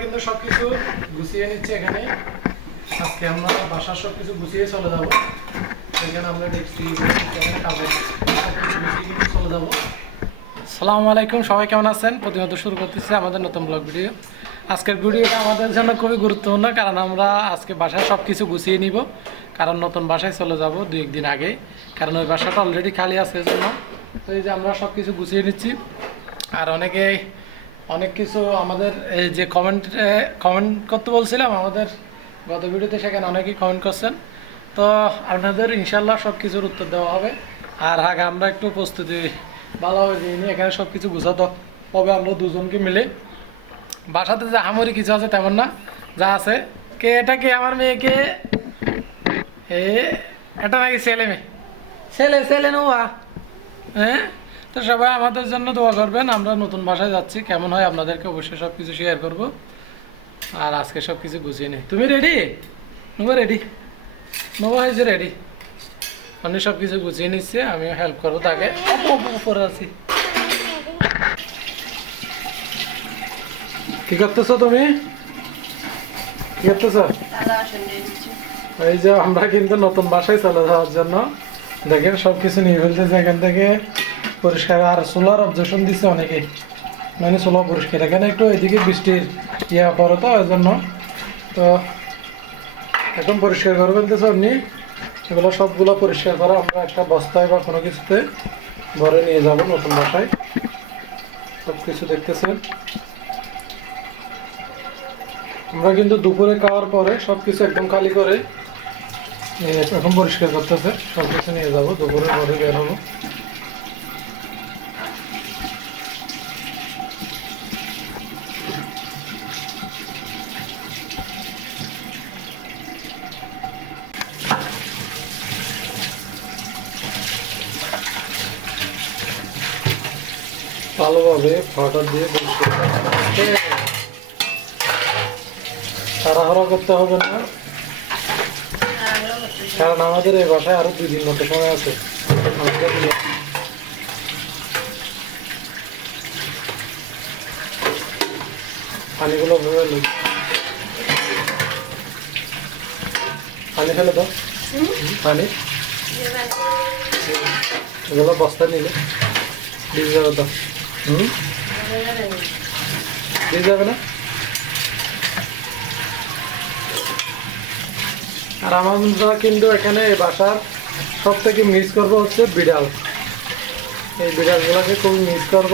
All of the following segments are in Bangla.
কিন্তু সবকিছু গুছিয়ে নিচ্ছি এখানে। আজকে আমরা বাসার সবকিছু গুছিয়ে চলে যাবো। এখানে আমরা দেখছি এখানে কাপড় সবকিছু গুছিয়ে কিন্তু চলে যাবো। আসসালামু আলাইকুম, সবাই কেমন আছেন? প্রতিনিয়ত শুরু করতেছি আমাদের নতুন ব্লগ ভিডিও। আজকের ভিডিওটা আমাদের জন্য খুবই গুরুত্বপূর্ণ, কারণ আমরা আজকে বাসায় সব কিছু গুছিয়ে নিব। কারণ নতুন বাসায় চলে যাব 2-1 দিন আগে, কারণ ওই বাসাটা অলরেডি খালি আছে এজন্য। তো এই যে আমরা সব কিছু গুছিয়ে নিচ্ছি। আর অনেক কিছু আমাদের এই যে কমেন্ট করতে বলছিলাম আমাদের গত ভিডিওতে, সেখানে অনেকেই কমেন্ট করছেন। তো আপনাদের ইনশাল্লাহ সব কিছুর উত্তর দেওয়া হবে। আর আগে আমরা একটু প্রস্তুতি ভালোভাবে দিয়ে নিই। এখানে সব কিছু গুছাতে হবে আমরা দুজনকে মিলে। বাসাতে যে আমারই কিছু আছে তেমন না, যা আছে। এটা কে? আমার মেয়েকে। এটা নাকি ছেলে মেয়ে? ছেলে নোয়া। হ্যাঁ, তো সবাই আমাদের জন্য দোয়া করবেন। আমরা নতুন বাসায় যাচ্ছি, কেমন হয় আপনাদেরকে অবশ্যই সব কিছু শেয়ার করবো। আর আজকে সব কিছু গুছিয়ে নিই। তুমি রেডি? নোবা রেডি? নোবা হয়েছে রেডি? আমি সব কিছু গুছিয়ে নিচ্ছি, আমিও হেল্প করবো তাকে। উপরে আছি। কি করতেছো তুমি? কি করতেছো? এই যে আমরা কিন্তু নতুন বাসায় চলে যাওয়ার জন্য দেখেন সবকিছু নিয়ে ফেলতেছে এখান থেকে পরিষ্কার। আর সোলার অবজেকশন দিচ্ছে অনেকে, মানে সোলার পরিষ্কার। এখানে একটু এদিকে বৃষ্টির পড়ে তো ওই জন্য। তো একদম পরিষ্কার করে ফেলতেছে আপনি। এগুলো সবগুলো পরিষ্কার করে আমরা একটা বস্তায় বা কোনো কিছুতে ভরে নিয়ে যাব নতুন বাসায়। সব কিছু দেখতেছেন। আমরা কিন্তু দুপুরে খাওয়ার পরে সব কিছু একদম খালি করে এখন পরিষ্কার করতেছে। সব কিছু নিয়ে যাবো, দুপুরে পরে বের হবো। ভালোভাবে ফাটা দিয়ে তাড়াহুড়া করতে হবে না, কারণ আমাদের এই বাসায় আরো 2 দিন মতো সময় আছে। পানিগুলো পানি ফেলে দাও। পানি এগুলো বস্তা নিলে ভিজে যাবে তো। ভিজে যাবে না। আর আমরা কিন্তু এখানে বাসার সব থেকে মিস করবো হচ্ছে বিড়াল। এই বিড়ালগুলোকে খুবই মিস করব,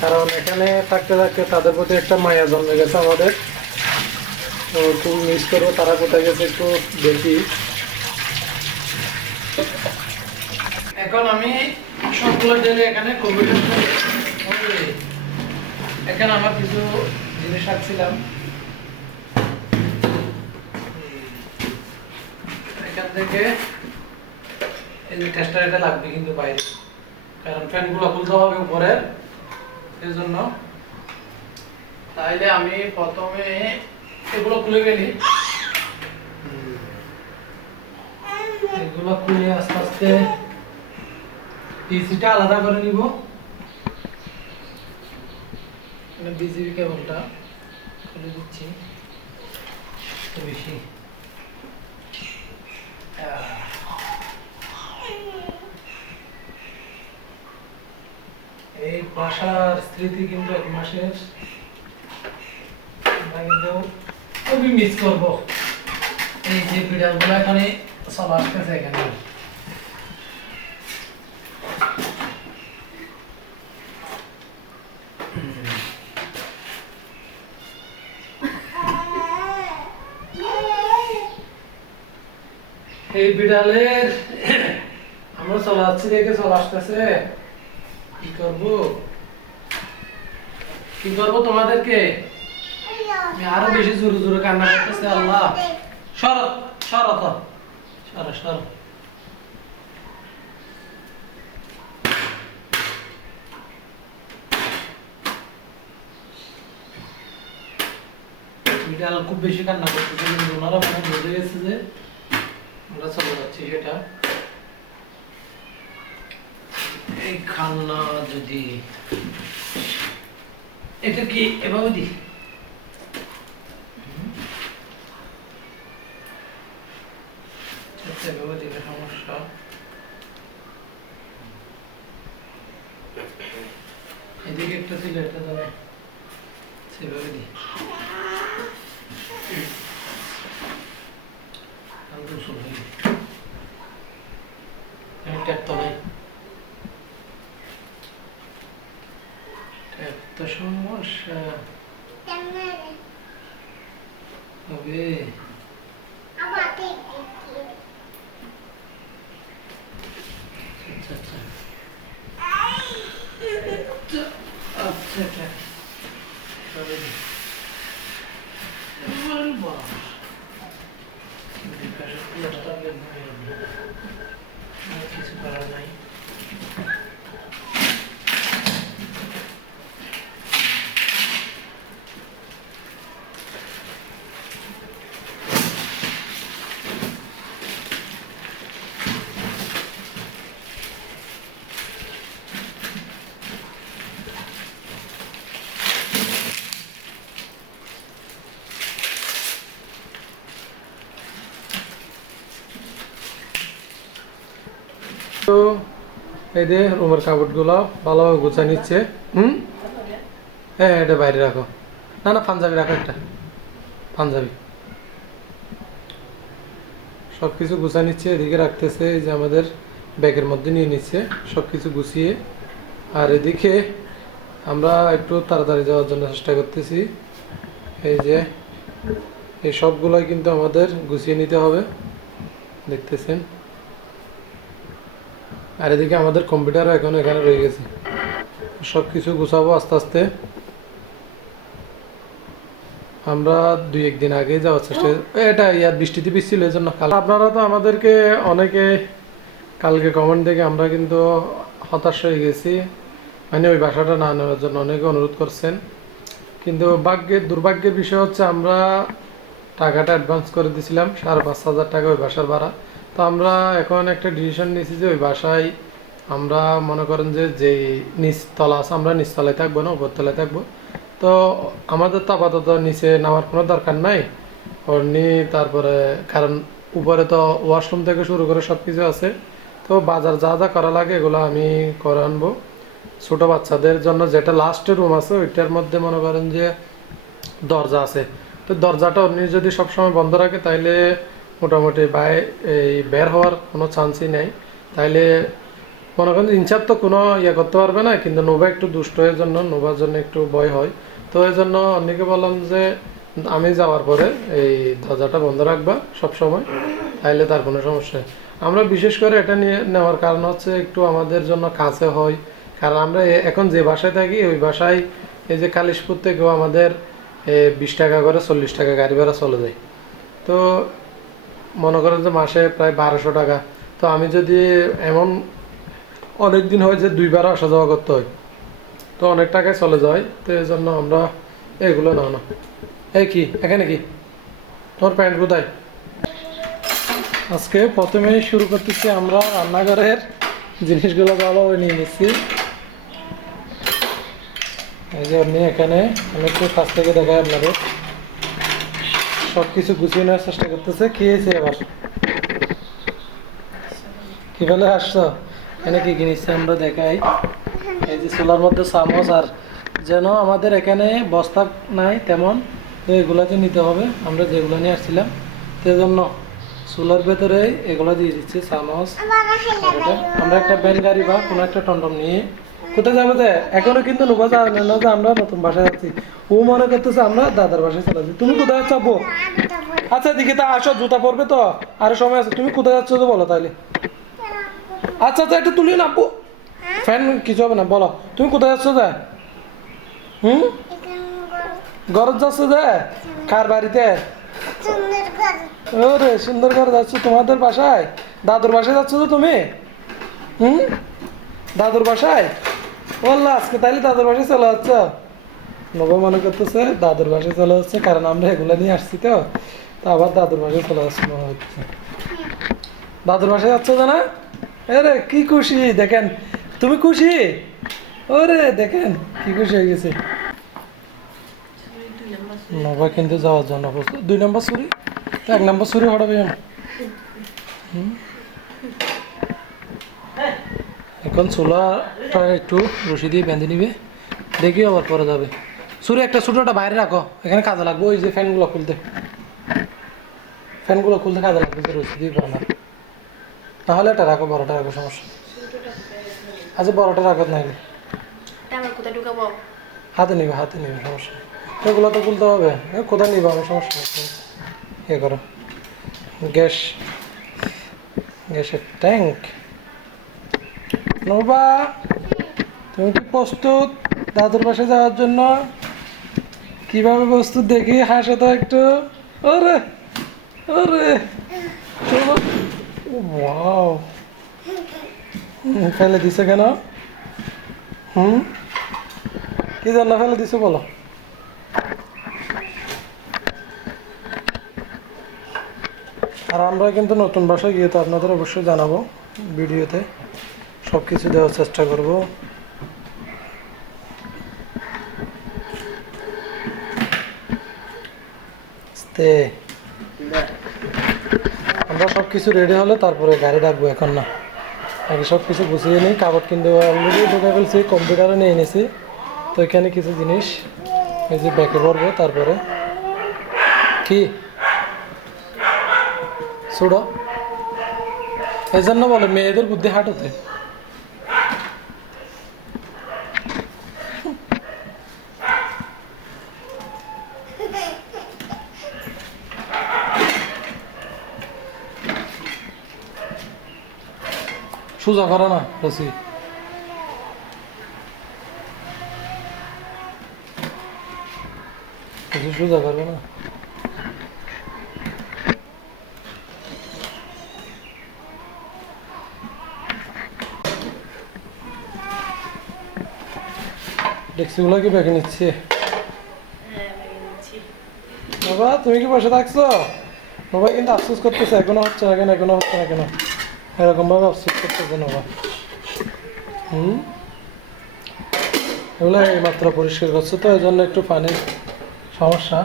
কারণ এখানে থাকতে থাকতে তাদের প্রতি একটা মায়া জন্মে গেছে আমাদের। তো খুবই মিস করবো। তারা কোথায় গেছে একটু দেখি। এখন আমি সবগুলো ঢেলে এখানে এখানে আমার কিছু জিনিস রাখছিলাম। এখান থেকে এই যে টেস্টার, এটা লাগবে কিন্তু বাইরে, কারণ ফ্যানগুলো খুলতে হবে উপরের, এই জন্য। তাইলে আমি প্রথমে এগুলো খুলে গেলি, এগুলো খুলে আস্তে আস্তে পিসিটা আলাদা করে নিব। বিজিবি কেবলটা খুলে দিচ্ছি বেশি। এই বাসার স্মৃতি কিন্তু 1 মাসের, আমরা কিন্তু খুবই মিস করবো। এই যে বিড়ালগুলো এখানে চলে আসতেছে এখানে। এই বিড়ালের আমরা চলে যাচ্ছি দেখে চলে আসতেছে। কি করবো তোমাদেরকে? আমি আরো বেশি জোরে জোরে কান্না করতেছে। আল্লাহ, সরো সরো তো, সরো সরো। বিড়াল খুব বেশি কান্না করতেছে, কিন্তু ওনারা মনে বুঝে গেছে যে আমরা চলে যাচ্ছি। সেটা এই কান্না যদি এটা কি এভাবে দি? এভাবে দিলে সমস্যা। এদিকে একটা ছিল, এটা ধরে সেভাবে দি। আর দুশো ভাই ট্যাপ তো নাই, ট্যাপ তো সমস্যা হবে। আচ্ছা আচ্ছা আচ্ছা আচ্ছা তবে কিছু করার নাই। তো এই যে রুমের কাপড়গুলো ভালোভাবে গুছা নিচ্ছে। হ্যাঁ এটা বাইরে রাখো, না না পাঞ্জাবি রাখো, একটা পাঞ্জাবি। সব কিছু গুছা নিচ্ছে, এদিকে রাখতেছে, এই যে আমাদের ব্যাগের মধ্যে নিয়ে নিচ্ছে সব কিছু গুছিয়ে। আর এদিকে আমরা একটু তাড়াতাড়ি যাওয়ার জন্য চেষ্টা করতেছি। এই যে এই সবগুলোই কিন্তু আমাদের গুছিয়ে নিতে হবে, দেখতেছেন। আর এদিকে আমাদের কম্পিউটারও এখন এখানে রয়ে গেছে, সব কিছু গুছাবো আস্তে আস্তে। আমরা 2-1 দিন আগে যাওয়ার চেষ্টা, এটা ইয়ার বৃষ্টিতে ভিজছিল এই জন্য। আপনারা তো আমাদেরকে অনেকে কালকে কমেন্ট দেখে আমরা কিন্তু হতাশ হয়ে গেছি, মানে ওই বাসাটা না নেওয়ার জন্য অনেকে অনুরোধ করছেন। কিন্তু দুর্ভাগ্যের বিষয় হচ্ছে আমরা টাকাটা অ্যাডভান্স করে দিয়েছিলাম 5,500 টাকা ওই বাসার ভাড়া। তো আমরা এখন একটা ডিসিশন নিয়েছি যে ওই বাসায় আমরা মনে করেন যে যেই নিচতলা আছে আমরা নিচতলায় থাকবো না, উপরতলায় থাকবো। তো আমাদের তো আপাতত নিচে নামার কোনো দরকার নাই অর্নি, তারপরে কারণ উপরে তো ওয়াশরুম থেকে শুরু করে সব কিছু আছে। তো বাজার যা যা করা লাগে এগুলো আমি করে আনবো। ছোটো বাচ্চাদের জন্য যেটা লাস্টের রুম আছে ওইটার মধ্যে মনে করেন যে দরজা আছে, তো দরজাটা অন্য যদি সবসময় বন্ধ রাখে তাইলে মোটামুটি এই বের হওয়ার কোনো চান্সই নেই। তাইলে মনে করেন ইনচার্জ তো কোনো ইয়ে করতে পারবে না, কিন্তু নোভা একটু দুষ্ট হয়ে জন্য নোভার জন্য একটু ভয় হয়। তো এই জন্য অনেকে বললাম যে আমি যাওয়ার পরে এই দরজাটা বন্ধ রাখবা সব সময়, তাইলে তার কোনো সমস্যা নেই। আমরা বিশেষ করে এটা নিয়ে নেওয়ার কারণ হচ্ছে একটু আমাদের জন্য কাছে হয়, কারণ আমরা এখন যে বাসায় থাকি ওই বাসায় এই যে কালিশপুর থেকেও আমাদের 20 টাকা করে 40 টাকা গাড়ি ভাড়া চলে যায়। তো মনে করেন যে মাসে প্রায় 1200 টাকা। তো আমি যদি এমন অনেক দিন হয় যে 2 বার আসা যাওয়া করতে হয়, তো অনেক টাকায় চলে যায়। তো এই জন্য আমরা এগুলো না। এই কি এখানে কি তোর প্যান্ট কোথায়? আজকে প্রথমেই শুরু করতেছি আমরা রান্নাঘরের জিনিসগুলো ভালোভাবে নিয়ে নিচ্ছি। এই যে আপনি এখানে আমি একটু কাছ থেকে দেখাই আপনাদের, সব কিছু গুছিয়ে নেওয়ার চেষ্টা করতেছে। খেয়েছে এবার কি বলে আসছো, এখানে কি কিনেছি আমরা দেখাই। এই যে চুলার মধ্যে চামচ, আর যেন আমাদের এখানে বস্তা নাই তেমন, তো এগুলাকে নিতে হবে আমরা যেগুলো নিয়ে আসছিলাম। সেই জন্য চুলার ভেতরে এগুলো দিয়ে দিচ্ছি চামচ। আমরা একটা ব্যান গাড়ি বা কোনো একটা টমটম নিয়ে কোথায় যাবো, যে এখনো কিন্তু নোভা জানে না যে আমরা নতুন বাসায় যাচ্ছি। ও মনে করতেছে আমরা দাদার বাসায় চলে যাচ্ছি। তুমি কোথায় যাবো? আচ্ছা দিকে তা আসো, জুতা পরবে তো আরো সময় আছে। তুমি কোথায় যাচ্ছ তো বলো তাইলে। আচ্ছা আচ্ছা একটু তুলিয়ে নাবো, ফ্যান কিছু হবে না, বলো তুমি কোথায় যাচ্ছ? যে ঘর যাচ্ছ? যে কার বাড়িতে? ওরে সুন্দর ঘরে যাচ্ছ, তোমাদের বাসায় দাদুর বাসায় যাচ্ছ তো তুমি? দাদুর বাসায় বললা আজকে, তাইলে দাদুর বাসায় চলে যাচ্ছ। নব মনে করতেছে দাদুর বাসায় চলে যাচ্ছে, কারণ আমরা এগুলো নিয়ে আসছি। তো আবার দাদুর বাসায় চলে যাচ্ছে মনে হচ্ছে। দাদুর বাসায় যাচ্ছ না? আরে কি খুশি দেখেন, তুমি খুশি? ওরে দেখেন কি খুশি হয়ে গেছে। নবা কিন্তু যাওয়ার জন্য প্রস্তুত 2 নম্বর ছুরি 1 নম্বর ছুরি হড়াবে এখন চুলাটা একটু রশি দিয়ে বেঁধে নিবে দেখি আবার পরে যাবে ছুরি একটা ছোটোটা বাইরে রাখো এখানে কাজে লাগবে ওই যে ফ্যানগুলো খুলতে কাজে লাগবে যে রশি দিয়ে না তাহলে এটা রাখো বড়টা রাখো সমস্যা আচ্ছা বড়টা রাখো নাইলে হাতে নিবে সমস্যা এগুলো তো খুলতে হবে কোথায় নিবে আমি সমস্যা নেই করো গ্যাসের ট্যাঙ্ক নবা তুমি কি প্রস্তুত দাদুর পাশে যাওয়ার জন্য কিভাবে প্রস্তুত দেখি হাসো তো একটু ওরে ওয়াও ফেলে দিছে কেন কি জন্য ফেলে দিছো বলো আর আমরা কিন্তু নতুন বাসায় গিয়ে তো আপনাদের অবশ্যই জানাবো ভিডিওতে সব কিছু দেওয়ার চেষ্টা করব আমরা সব কিছু রেডি হলে তারপরে গাড়ি ডাকবো এখন না আগে সব কিছু গুছিয়ে নিই কাগজ কিন্তু অলরেডি ঢুকে ফেলছি কম্পিউটারে নিয়ে এনেছি তো এখানে কিছু জিনিস এই যে ব্যাকে ভরবো তারপরে কি ছোড়ো এই জন্য বলে মেয়েদের বুদ্ধি হাঁটুতে সোজা করো না রসি সোজা করবে না ডেক্সিগুলো কি ব্যাগে নিচ্ছে বাবা তুমি কি বসে থাকছো বাবা কিন্তু আফসোস করতেছে এখনো হচ্ছে না কেন এরকম ভাবে আফসোস করতেছে বাবা এগুলো এইমাত্র পরিষ্কার করছো তো এই জন্য একটু পানির সমস্যা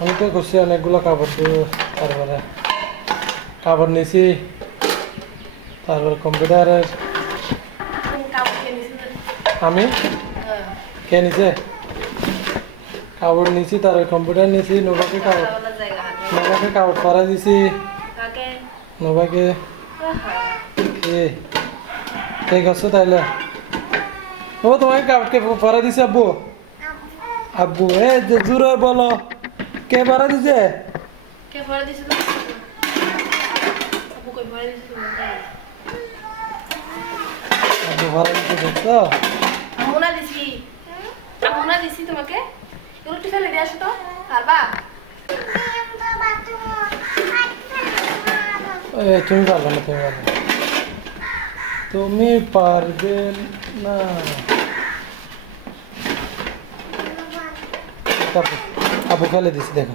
আমি তো করছি অনেকগুলো কাপড় দিয়ে তারপরে কাপড় নিয়েছি তারপর কম্পিউটারের আমি কে নিছে কাপড় নিয়েছি তারপর কম্পিউটার নিয়েছি নোভাকে কাপড় পরা দিছি নোভাকে কে করছো তাইলে ও তোমাকে কাপড়কে পরা দিছে আব্বু জোরে বলো কে পরা দিছে আব্বু পরা দিছে দেখছো দিছি তোমাকে একটু ফেলে দিয়ে আসো তো পারবা তুমি পারবে না তুমি পারবে না আবু ফেলে দিছি দেখো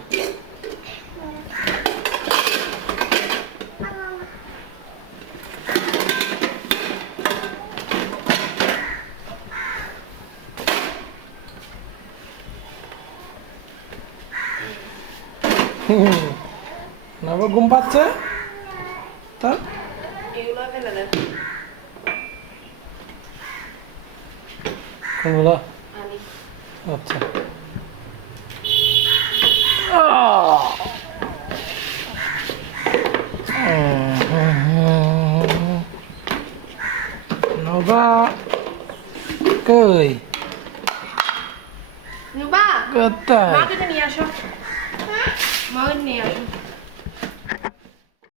না ঘুম পাচ্ছে তা এগুলো ফেলে দেন কোনগুলো আমি আচ্ছা নবা কই নুবা কোথায় মাকে নিয়ে আসো মাকে নিয়ে আসো